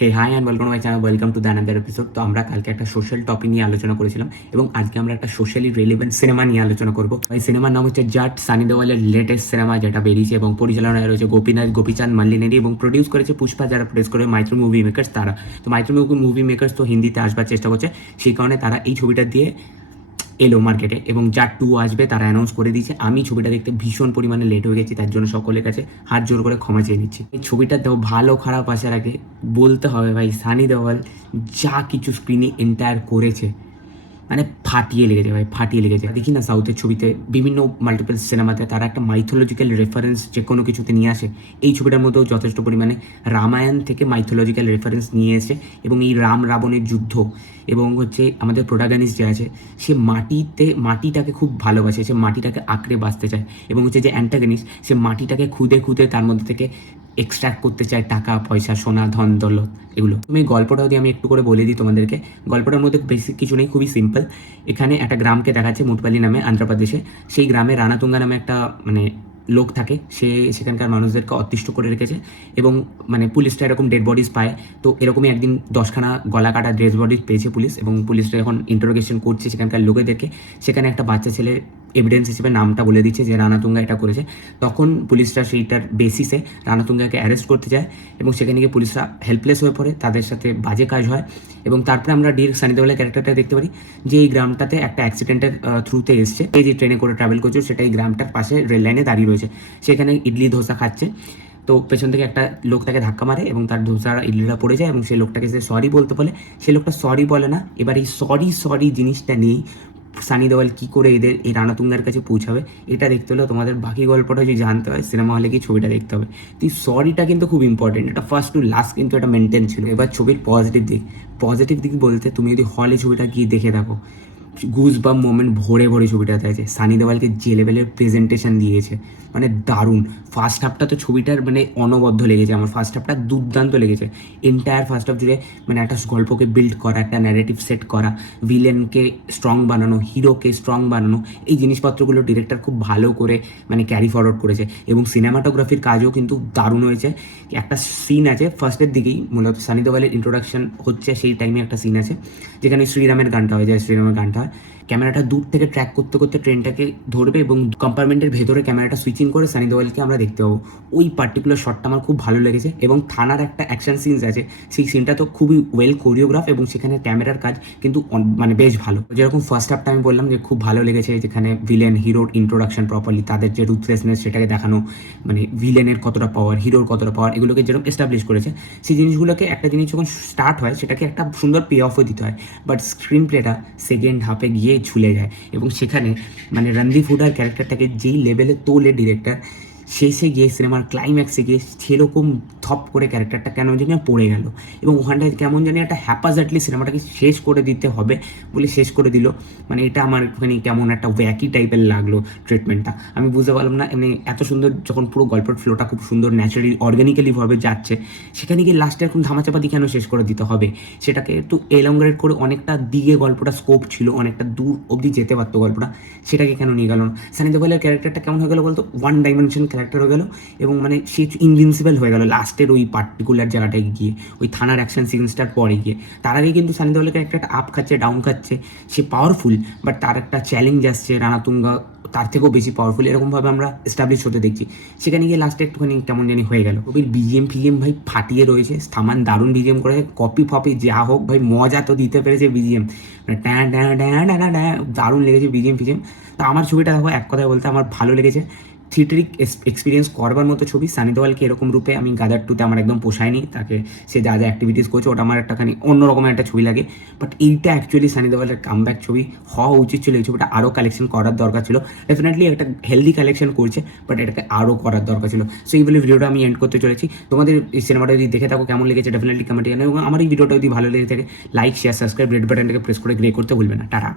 Hey hi and welcome my channel, welcome to the another episode. তো আমরা কালকে একটা সোশ্যাল টপিক নিয়ে আলোচনা করেছিলাম এবং আজকে আমরা একটা সোশ্যালি রেলিভেন্ট সিনেমা নিয়ে আলোচনা করবো। এই সিনেমার নাম হচ্ছে জাট, সানি দেওয়ালের লেটেস্ট সিনেমা যেটা বেরিয়েছে এবং পরিচালনায় রয়েছে গোপীনাথ গোপীচাঁদ মল্লিনেরি এবং প্রডিউস করেছে পুষ্পা, যারা প্রডিউস করে মাইত্র মুভি মেকার্স তারা। তো মাইত্র মুভি মেকার্স তো হিন্দিতে আসবার চেষ্টা করছে, সেই কারণে তারা এই ছবিটা দিয়ে এলো মার্কেটে এবং জাট 2 আসবে তারা অ্যানাউন্স করে দিয়েছে। আমি ছবিটা দেখতে ভীষণ পরিমাণে লেট হয়ে গেছি, তার জন্য সকলের কাছে হাত জোর করে ক্ষমা চেয়ে নিচ্ছি। এই ছবিটা দেখো ভালো খারাপ আসার আগে বলতে হবে ভাই, সানি দেওয়াল যা কিছু স্ক্রিনে এন্টায়ার করেছে মানে ফাটিয়ে লেগেছে ভাই, ফাটিয়ে লেগেছে। দেখি না সাউথের ছবিতে বিভিন্ন মাল্টিপল সিনেমাতে তারা একটা মাইথোলজিক্যাল রেফারেন্স যে কোনো কিছুতে নিয়ে আসে। এই ছবিটার মধ্যেও যথেষ্ট পরিমাণে রামায়ণ থেকে মাইথোলজিক্যাল রেফারেন্স নিয়ে এসে এবং এই রাম রাবণের যুদ্ধ এবং হচ্ছে আমাদের প্রোটাগনিস্ট যে আছে সে মাটিটাকে খুব ভালোবাসে, সে মাটিটাকে আঁকড়ে বাঁচতে চায় এবং হচ্ছে যে অ্যান্টাগনিস্ট সে মাটিটাকে খুদে খুদে তার মধ্যে থেকে এক্সট্র্যাক্ট করতে চায় টাকা পয়সা সোনা ধন দৌলত এগুলো। তুমি গল্পটা যদি আমি একটু করে বলে দিই তোমাদেরকে, গল্পটার মধ্যে বেসিক কিছু নেই, খুবই সিম্পল। এখানে একটা গ্রামকে দেখাচ্ছে মুটপালি নামে, আন্ধ্রপ্রদেশে। সেই গ্রামে রানাতুঙ্গা নামে একটা লোক থাকে, সে সেখানকার মানুষদেরকে অতিষ্ঠ করে রেখেছে এবং পুলিশটা এরকম ডেড বডিজ পায়। তো এরকমই একদিন 10খানা গলা কাটা ডেড বডিজ পেয়েছে পুলিশ এবং পুলিশটা যখন ইন্টারোগেশন করছে সেখানকার লোকেদেরকে, সেখানে একটা বাচ্চা ছেলে এভিডেন্স হিসেবে নামটা বলে দিচ্ছে যে রানাতুঙ্গা এটা করেছে। তখন পুলিশরা সেইটার বেসিসে রানাতুঙ্গাকে অ্যারেস্ট করতে যায় এবং সেখানে গিয়ে পুলিশরা হেল্পলেস হয়ে পড়ে, তাদের সাথে বাজে কাজ হয় এবং তারপরে আমরা ডিরেক্ট সানি দেওয়ালের ক্যারেক্টারটা দেখতে পারি যে এই গ্রামটাতে একটা অ্যাক্সিডেন্টের থ্রুতে এসছে। এই যে ট্রেনে করে ট্রাভেল করছে সেটা এই গ্রামটার পাশে রেল লাইনে দাঁড়িয়ে রয়েছে, সেখানে ইডলি ধোসা খাচ্ছে। তো পেছন থেকে একটা লোক তাকে ধাক্কা মারে এবং তার ধোসা ইডলিটা পড়ে যায় এবং সেই লোকটাকে সে সরি বলতে বলে, সেই লোকটা সরি বলে না। এবার এই সরি জিনিসটা নিয়েই সানি দেওয়াল কী করে এদের এই রানাতুঙ্গার কাছে পৌঁছাবে, এটা দেখতে হলে তোমাদের বাকি গল্পটা যদি জানতে হয় সিনেমা হলে কি ছবিটা দেখতে হবে। তো এই সরিটা কিন্তু খুব ইম্পর্টেন্ট, এটা ফার্স্ট টু লাস্ট কিন্তু এটা মেনটেন ছিল। এবার ছবির পজিটিভ দিক বলতে তুমি যদি হলে ছবিটা গিয়ে দেখে থাকো, গুজ বা মোমেন্ট ভরে ভরে ছবিটাতে আছে। সানি দেওয়ালকে যে লেভেলের প্রেজেন্টেশন দিয়েছে দারুণ। ফার্স্ট হাফটা তো ছবিটার অনবদ্য লেগেছে, আমার ফার্স্ট হাফটা দুর্দান্ত লেগেছে। এন্টায়ার ফার্স্ট হাফ জুড়ে একটা গল্পকে বিল্ড করা, একটা ন্যারেটিভ সেট করা, ভিলেনকে স্ট্রং বানানো, হিরোকে স্ট্রং বানানো, এই জিনিসপত্রগুলো ডিরেক্টর খুব ভালো করে ক্যারি ফরওয়ার্ড করেছে এবং সিনেমাটোগ্রাফির কাজও কিন্তু দারুণ হয়েছে। একটা সিন আছে ফার্স্টের দিকেই, মূলত সানি দেওয়ালের ইন্ট্রোডাকশন হচ্ছে সেই টাইমে একটা সিন আছে যেখানে শ্রীরামের গানটা হয়ে যায়। শ্রীরামের গানটা হয়, ক্যামেরাটা দূর থেকে ট্র্যাক করতে করতে ট্রেনটাকে ধরবে এবং কম্পার্টমেন্টের ভেতরে ক্যামেরাটা সুইচিং করে সানি দেওয়ালকে আমরা দেখতে পাবো। ওই পার্টিকুলার শটটা আমার খুব ভালো লেগেছে এবং থানার একটা অ্যাকশন সিনস আছে, সেই সিনটা তো খুবই ওয়েল কোরিওগ্রাফ এবং সেখানে ক্যামেরার কাজ কিন্তু বেশ ভালো। যেরকম ফার্স্ট হাফটা আমি বললাম যে খুব ভালো লেগেছে, যেখানে ভিলেন হিরোর ইন্ট্রোডাকশন প্রপারলি, তাদের যে রুথলেসনেস সেটাকে দেখানো, ভিলেনের কতটা পাওয়ার, হিরোর কতটা পাওয়ার, এগুলোকে যেরকম এস্টাবলিশ করেছে। সেই জিনিসগুলোকে একটা জিনিস যখন স্টার্ট হয় সেটাকে একটা সুন্দর পে অফও দিতে হয়, বাট স্ক্রিন প্লেটা সেকেন্ড হাফে গিয়ে ঝুলে যায় এবং সেখানে রণদীপ হুডার ক্যারেক্টারটাকে যেই লেভেলে তোলে ডিরেক্টর, শেষে গিয়ে সিনেমার ক্লাইম্যাক্সে গিয়ে সেরকম থপ করে ক্যারেক্টারটা কেন জানি পড়ে গেল এবং ওখানটায় কেমন জানি একটা হ্যাপাজার্টলি সিনেমাটাকে শেষ করে দিতে হবে বলে শেষ করে দিল। এটা আমার একটুখানি কেমন একটা ওয়াকি টাইপের লাগলো ট্রিটমেন্টটা, আমি বুঝতে পারলাম না। এত সুন্দর যখন পুরো গল্পের ফ্লোটা খুব সুন্দর ন্যাচারালি অর্গানিক্যালিভাবে যাচ্ছে, সেখানে গিয়ে লাস্টে এখন ধামাচাপাতি কেন শেষ করে দিতে হবে, সেটাকে একটু এলংগ্রেট করে অনেকটা দিকে গল্পটা স্কোপ ছিল, অনেকটা দূর অবধি যেতে পারতো গল্পটা, সেটাকে কেন নিয়ে গেল না। সানি দেওয়ালের ক্যারেক্টারটা কেমন হয়ে গেল বলতো, ওয়ান ডাইমেনশন ক্যারেক্টার হয়ে গেল এবং সে ইনভিনসিবল হয়ে গেল লাস্টের ওই পার্টিকুলার জায়গাটায় গিয়ে, ওই থানার অ্যাকশন সিকোয়েন্সটার পরে গিয়ে। তার আগে কিন্তু সানি দেওয়ালের ক্যারেক্টারটা আপ খাচ্ছে ডাউন খাচ্ছে, সে পাওয়ারফুল বাট তার একটা চ্যালেঞ্জ আসছে, রানাতুঙ্গা তার থেকেও বেশি পাওয়ারফুল, এরকমভাবে আমরা এস্টাবলিশ হতে দেখছি। সেখানে গিয়ে লাস্টে একটুখানি কেমন জানি হয়ে গেল। কবির বিজিএম ভাই ফাটিয়ে রয়েছে, থামান দারুণ বিজিএম করে, কপি ফপি যা হোক ভাই মজা তো দিতে পেরেছে বিজিএম, দারুণ লেগেছে বিজিএম ফিজিএম। তো আমার ছবিটা দেখো এক কথায় বলতে আমার ভালো লেগেছে, থিয়েটারিক এক্সপিরিয়েন্স করবার মতো ছবি। সানি দেওয়ালকে এরকম রূপে আমি গাদার 2-তে আমার একদম পোষায়নি, তাকে সে যা যা অ্যাক্টিভিটিস করছে ওটা আমার একটাখানি অন্যরকমের একটা ছবি লাগে, বাট এইটা অ্যাকচুয়ালি সানি দেওয়ালের কামব্যাক ছবি হওয়া উচিত ছিল। এই ছবিটা আরও কালেকশন করার দরকার ছিল, ডেফিনেটলি একটা হেলদি কালেকশন করছে বাট এটাকে আরও করার দরকার ছিল। সো এই বলে ভিডিওটা আমি এন্ড করতে চলেছি। তোমাদের এই সিনেমাটা যদি দেখে থাকো কেমন লেগেছে ডেফিনেটলি কমেন্টে জানাও এবং আমার এই ভিডিওটা যদি ভালো লেগে থাকে লাইক শেয়ার সাবস্ক্রাইব রেড বাটনটাকে প্রেস করে গ্রে করতে ভুলবে না। টাটা।